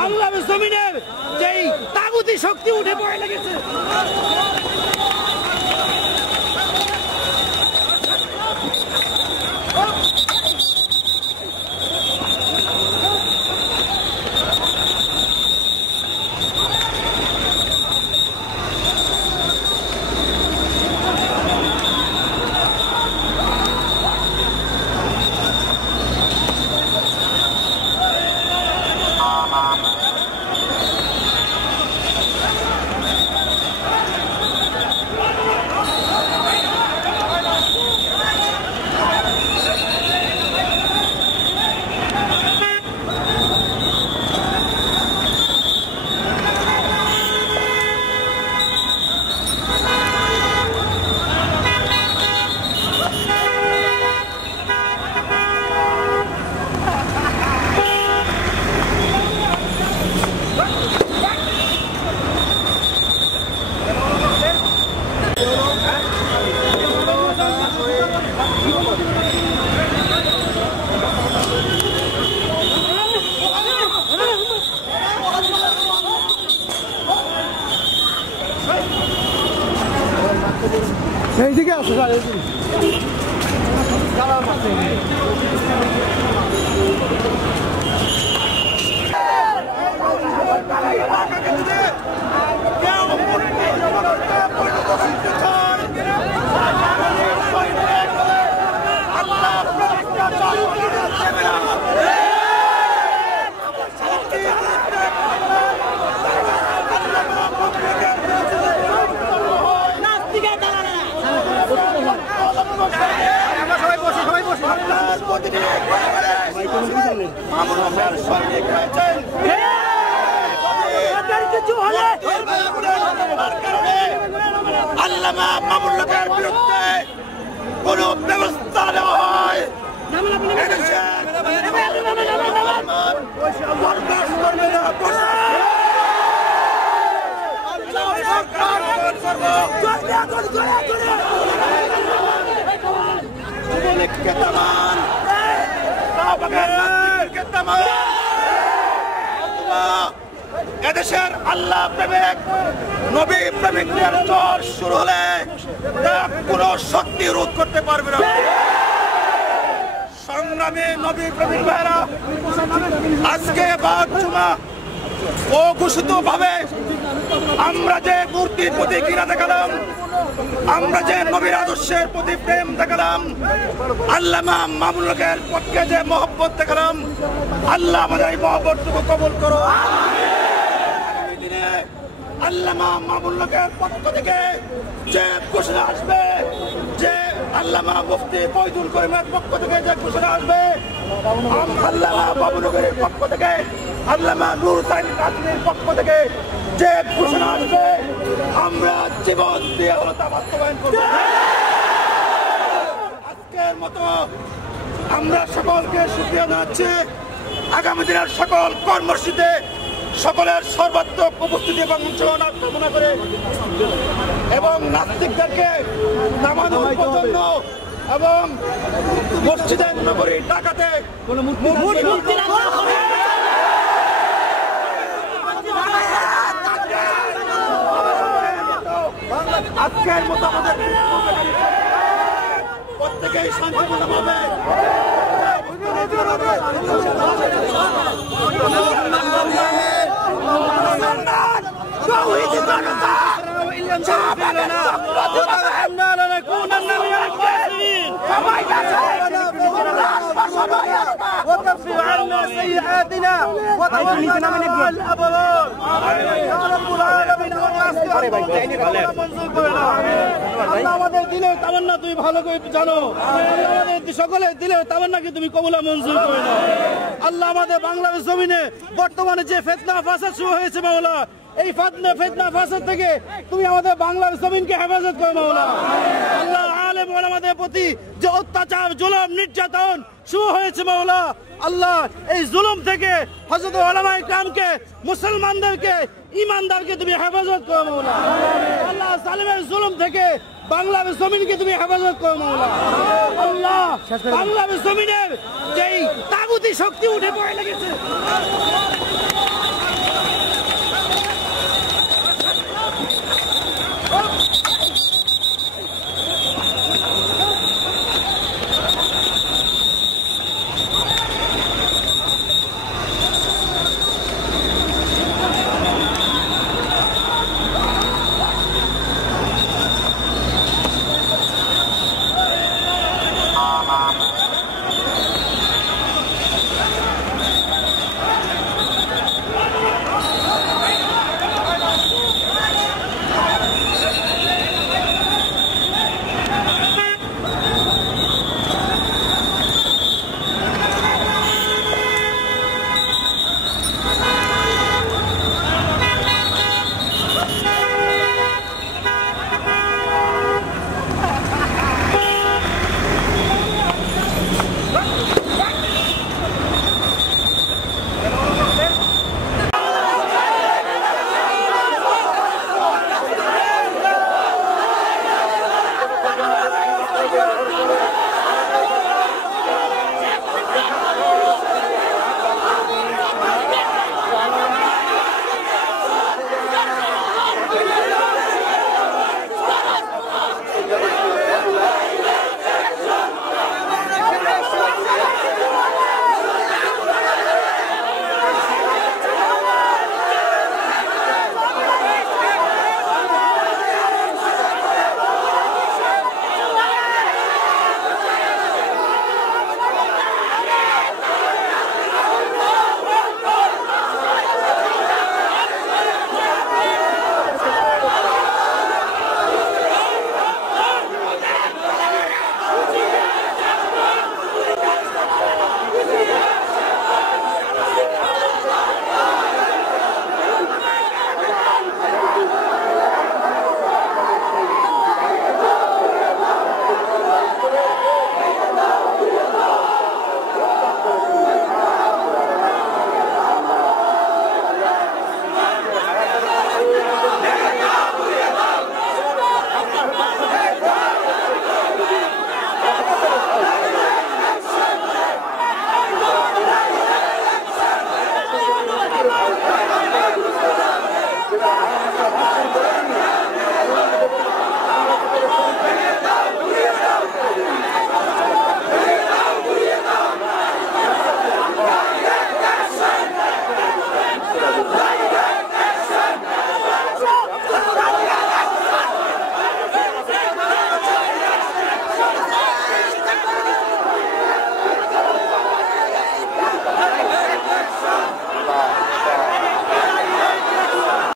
বাংলাদেশ জমিনের যেই তাগুতি শক্তি উঠে পড়ে লেগেছে। এইদিকে আছে স্যার, এইদিকে আল্লামা মামুনুল হকের বিরুদ্ধে কোন ব্যবস্থা নেওয়া হয় এদেশের আল্লাহ প্রেমিক নবী প্রেমিকদের ঝড় শুরু হলে কোন শক্তি রোধ করতে পারবে না। সংগ্রামী নবী প্রেমিক ভাইরা, আজকে বাদ জুমা ও ঘোষিত ভাবে আমরা যে মূর্তির প্রতি ঘৃণা দেখালাম, আমরা যে নবীর আদর্শের প্রতি প্রেম দেখালাম, আল্লামা মামুনুল হকের পক্ষে যে মহব্বত দেখালাম, আল্লাহ আমাদের এই মহব্বতটুকু কবুল করো। আল্লামা মামুনুল হকের পক্ষ থেকে যে ঘোষণা আসবে, যে আল্লামা মুফতি ফয়জুল করিমের পক্ষ থেকে যে ঘোষণা আসবে, আল্লামা মামুনুল হকের পক্ষ থেকে, আল্লামা নূর তাইনি কাসিমের পক্ষ থেকে যে ঘোষণা আসবে, আমরা জীবন দিয়ে হলো তা বাস্তবায়ন করব। আজকের মতো আমরা সকলকে শুকরিয়া জানাচ্ছি। আগামী দিনের সকল কর্মসূচিতে সকলের সর্বাত্মক উপস্থিতি এবং অংশগ্রহণ কামনা করে এবং নাস্তিকদেরকে নামানোর জন্য এবং মসজিদের নগরী ঢাকাতে আজকের মতো আমাদের প্রত্যেকেই শান্তিপূর্ণভাবে وكفر عنا سيئاتنا وتوفنا مع الأبرار يا رب العالمين আল্লাহ আমাদের দিলের তামান্না তুমি ভালো করে জানো, আমাদের সকলের দিলের তামান্নাকে তুমি কবুলা মঞ্জুর করে নাও। আল্লাহ আমাদের বাংলাদেশ জমিনে বর্তমানে যে ফিতনা ফাসাদ শুরু হয়েছে মাওলা, এই ফিতনা ফাসাদ থেকে তুমি আমাদের বাংলাদেশ জমিনকে হেফাজত করো মাওলা। আল্লাহ আলেম ওলামাদের প্রতি যে অত্যাচার, জুলুম, নির্যাতন শুরু হয়েছে মাওলা, আল্লাহ এই জুলুম থেকে হযরত উলামায়ে কিরামকে, মুসলমানদেরকে, ঈমানদারকে তুমি হেফাজত করো মাওলা। আল্লাহ জালিমের জুলুম থেকে বাংলাদেশ জমিনকে তুমি হেফাজত করো মাওলা। আল্লাহ বাংলাদেশ জমিনের যেই তাগুতি শক্তি উঠে পড়ে লেগেছে